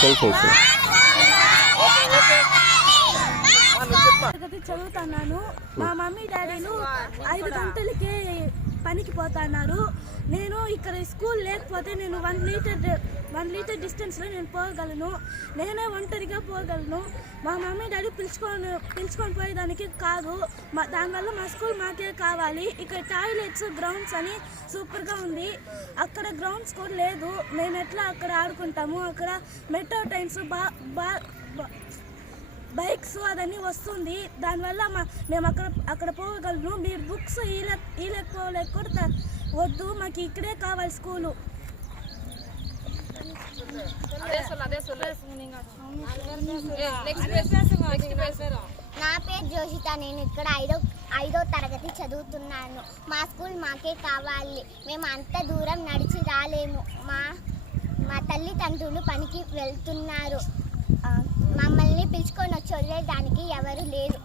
One చదువుతున్నాను. మా mummy డాడీను ఐదు గంటలకే పనికి పోతున్నారు నేను ఇక్కడ స్కూల్ లేకపోతే నేను వన్ లీటర్ వన్ లీటర్ డిస్టెన్స్లో నేను పోగలను. నేనే ఒంటరిగా పోగలను. మా మమ్మీ డాడీ పిలుచుకొని పిలుచుకొని పోయేదానికి కాదు. మా దానివల్ల మా స్కూల్ మాకే కావాలి. ఇక్కడ టాయిలెట్స్ గ్రౌండ్స్ అని సూపర్గా ఉంది. అక్కడ గ్రౌండ్స్ కూడా లేదు. మేము ఎట్లా అక్కడ ఆడుకుంటాము? అక్కడ మెట్రో ట్రైన్స్ బా బా బా- బైక్స్ అదన్నీ వస్తుంది. దానివల్ల మా మేము అక్కడ అక్కడ పోగలను. మీరు బుక్స్ ఈలే ఈలేకపోలేక కూడా వద్దు మాకు ఇక్కడే కావాలి స్కూలు. నా పేరు జోషిత నేను ఇక్కడ ఐదో ఐదో తరగతి చదువుతున్నాను. మా స్కూల్ మాకే కావాలి. మేము అంత దూరం నడిచి రాలేము. మా మా తల్లిదండ్రులు పనికి వెళ్తున్నారు. మమ్మల్ని పిలుచుకొని వచ్చి వదిలేదానికి ఎవరు లేరు.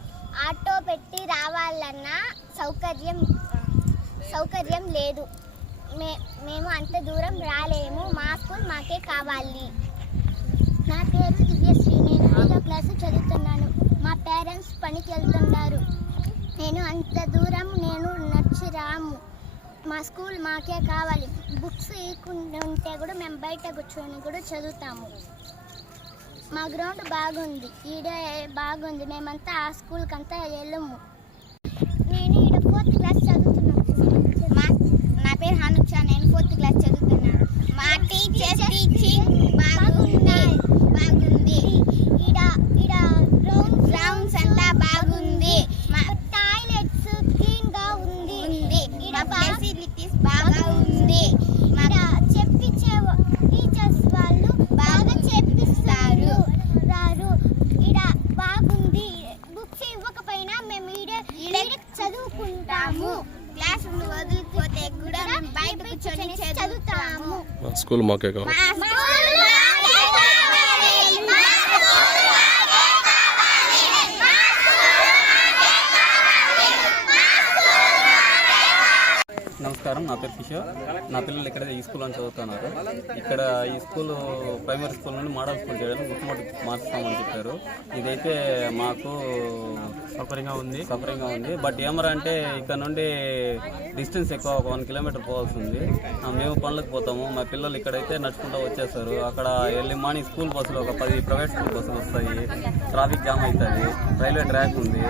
ఆటో పెట్టి రావాలన్నా సౌకర్యం సౌకర్యం లేదు. మే మేము అంత దూరం రాలేము. మా స్కూల్ మాకే కావాలి. నా పేరు దివ్యశ్రీ నేను ఐదో క్లాసు చదువుతున్నాను. మా పేరెంట్స్ పనికి వెళ్తున్నారు. నేను అంత దూరం నేను నడిచి రాము. మా స్కూల్ మాకే కావాలి. బుక్స్ ఇవ్వకుండా ఉంటే కూడా మేము బయట కూర్చొని కూడా చదువుతాము. మా గ్రౌండ్ బాగుంది. ఈడే బాగుంది. మేమంతా ఆ స్కూల్కి అంతా వెళ్ళము. నేను ఈడ ఫోర్త్ క్లాస్ చదువుతున్నాను మా నా పేరు హనుక్ష నేను ఫోర్త్ క్లాస్ చదువుతున్నాను మా టీచర్స్ టీచింగ్ బాగుంది బాగుంది ఈడ ఈడ గ్రౌండ్ గ్రౌండ్స్ అంతా బాగుంది మా టాయిలెట్స్ క్లీన్గా ఉంది ఉంది ఈడ ఫెసిలిటీస్ బాగా ఉంది ఈడ చెప్పించే టీచర్స్ వాళ్ళు బాగా చెప్పిస్తారు రారు ఈడ బాగుంది బుక్స్ ఇవ్వకపోయినా మేము ఈడే ఈడే చదువుకుంటాము క్లాస్ వదిలిపోతే కూడా బయట కూర్చొని చదువుతాము. మా స్కూల్ మాకే కావాలి మా స్కూల్ మాకే కావాలి. మా స్కూల్ మాకే కావాలి. మా స్కూల్ మాకే కావాలి. మా నమస్కారం. నా పేరు కిషోర్. నా పిల్లలు ఇక్కడ ఈ స్కూల్లో చదువుతున్నారు. ఇక్కడ ఈ స్కూల్ ప్రైమరీ స్కూల్ నుండి మోడల్ స్కూల్ చేయడానికి గుట్టుముట్టు మార్చుతామని చెప్పారు. ఇదైతే మాకు సౌకర్యంగా ఉంది. సౌకర్యంగా ఉంది. బట్ ఏమరా అంటే ఇక్కడ నుండి డిస్టెన్స్ ఎక్కువ ఒక వన్ కిలోమీటర్ పోవాల్సి ఉంది. మేము పనులకు పోతాము. మా పిల్లలు ఇక్కడైతే నడుచుకుంటూ వచ్చేస్తారు. అక్కడ ఎర్లీ మార్నింగ్ స్కూల్ బస్సులు ఒక పది ప్రైవేట్ స్కూల్ బస్సులు వస్తాయి. ట్రాఫిక్ జామ్ అవుతుంది. రైల్వే ట్రాక్ ఉంది.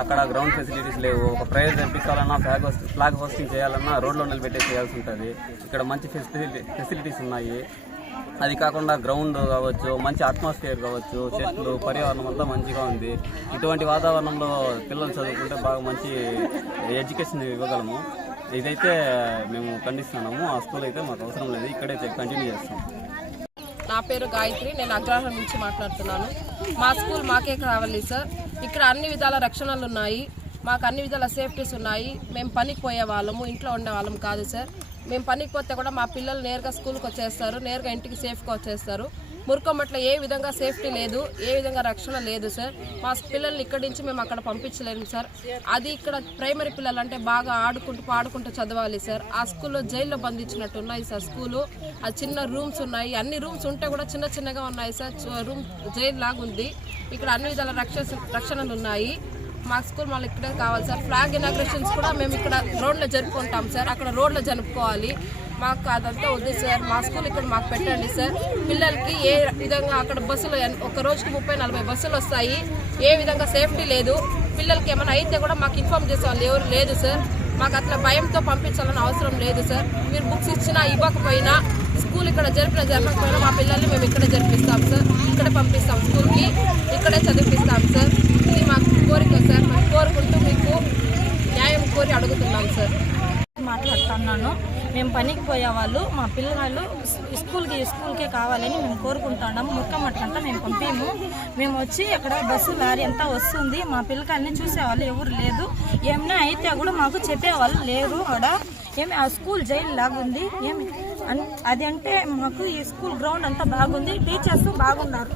అక్కడ గ్రౌండ్ ఫెసిలిటీస్ లేవు. ఒక ప్రైజ్ తెప్పించాలన్నా ఫ్లాగ్ ఫ్లాగ్ హోస్టింగ్ చేయాలన్నా రోడ్లో నిలబెట్టే చేయాల్సి ఉంటుంది. ఇక్కడ మంచి ఫెసిలిటీ ఫెసిలిటీస్ ఉన్నాయి. అది కాకుండా గ్రౌండ్ కావచ్చు మంచి అట్మాస్ఫియర్ కావచ్చు చెట్లు పర్యావరణం అంతా మంచిగా ఉంది. ఇటువంటి వాతావరణంలో పిల్లలు చదువుకుంటే బాగా మంచి ఎడ్యుకేషన్ ఇవ్వగలము. ఇదైతే మేము ఖండిస్తున్నాము. ఆ స్కూల్ అయితే మాకు అవసరం లేదు. ఇక్కడే కంటిన్యూ చేస్తాం. నా పేరు గాయత్రి. నేను అగ్రహారం నుంచి మాట్లాడుతున్నాను. మా స్కూల్ మాకే కావాలి సార్ ఇక్కడ అన్ని విధాల రక్షణలు ఉన్నాయి. మాకు అన్ని విధాల సేఫ్టీస్ ఉన్నాయి. మేము పనికి పోయే వాళ్ళము ఇంట్లో ఉండే వాళ్ళం కాదు సార్. మేము పనికి పోతే కూడా మా పిల్లలు నేరుగా స్కూల్కి వచ్చేస్తారు నేరుగా ఇంటికి సేఫ్గా వచ్చేస్తారు. మురుకొమ్మట్లో ఏ విధంగా సేఫ్టీ లేదు ఏ విధంగా రక్షణ లేదు సార్. మా పిల్లల్ని ఇక్కడి నుంచి మేము అక్కడ పంపించలేము సార్. అది ఇక్కడ ప్రైమరీ పిల్లలు అంటే బాగా ఆడుకుంటూ పాడుకుంటూ చదవాలి సార్. ఆ స్కూల్లో జైల్లో బంధించినట్టు ఉన్నాయి సార్ స్కూలు. ఆ చిన్న రూమ్స్ ఉన్నాయి. అన్ని రూమ్స్ ఉంటే కూడా చిన్న చిన్నగా ఉన్నాయి సార్. రూమ్ జైలు లాగా ఉంది. ఇక్కడ అన్ని విధాల రక్ష రక్షణలు ఉన్నాయి. మా స్కూల్ మళ్ళీ ఇక్కడే కావాలి సార్. ఫ్లాగ్ ఇనాగ్రేషన్స్ కూడా మేము ఇక్కడ రోడ్లో జరుపుకుంటాం సార్. అక్కడ రోడ్లో జరుపుకోవాలి. మాకు అదంతా వద్దు సార్. మా స్కూల్ ఇక్కడ మాకు పెట్టండి సార్. పిల్లలకి ఏ విధంగా అక్కడ బస్సులు ఒక రోజుకి ముప్పై నలభై బస్సులు వస్తాయి. ఏ విధంగా సేఫ్టీ లేదు. పిల్లలకి ఏమైనా అయితే కూడా మాకు ఇన్ఫామ్ చేసే వాళ్ళు ఎవరు లేదు సార్. మాకు అట్లా భయంతో పంపించాలని అవసరం లేదు సార్. మీరు బుక్స్ ఇచ్చినా ఇవ్వకపోయినా స్కూల్ ఇక్కడ జరిపిన జరగకపోయినా మా పిల్లల్ని మేము ఇక్కడే జరిపిస్తాం సార్. ఇక్కడే పంపిస్తాం స్కూల్కి. ఇక్కడే చదివిపిస్తాం సార్. ఇది మాకు కోరిక సార్. మేము కోరుకుంటూ మీకు న్యాయం కోరి అడుగుతున్నాం సార్. మేము పనికి పోయేవాళ్ళు మా పిల్లలు స్కూల్కి స్కూల్కే కావాలని మేము కోరుకుంటున్నాము. ముక్కమట్టంతా మేము పంపాము. మేము వచ్చి అక్కడ బస్సు లారీ అంతా వస్తుంది. మా పిల్లకాయల్ని చూసేవాళ్ళు ఎవరు లేదు. ఏమైనా అయితే కూడా మాకు చెప్పేవాళ్ళు లేరు అక్కడ ఏమి ఆ స్కూల్ జైలు లాగుంది. ఏమి అన్- అది అంటే మాకు ఈ స్కూల్ గ్రౌండ్ అంతా బాగుంది. టీచర్స్ బాగున్నారు.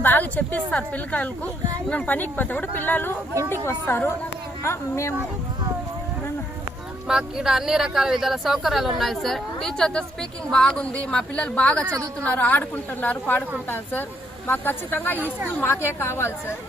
బాగా చెప్పిస్తారు పిల్లకాయలకు. మేము పనికి పోతే కూడా పిల్లలు ఇంటికి వస్తారు. మేము మాకు ఇక్కడ అన్ని రకాల విధాల సౌకర్యాలు ఉన్నాయి సార్ టీచర్తో స్పీకింగ్ బాగుంది మా పిల్లలు బాగా చదువుతున్నారు ఆడుకుంటున్నారు పాడుకుంటారు సార్ మాకు ఖచ్చితంగా ఈ స్కూల్ మాకే కావాలి సార్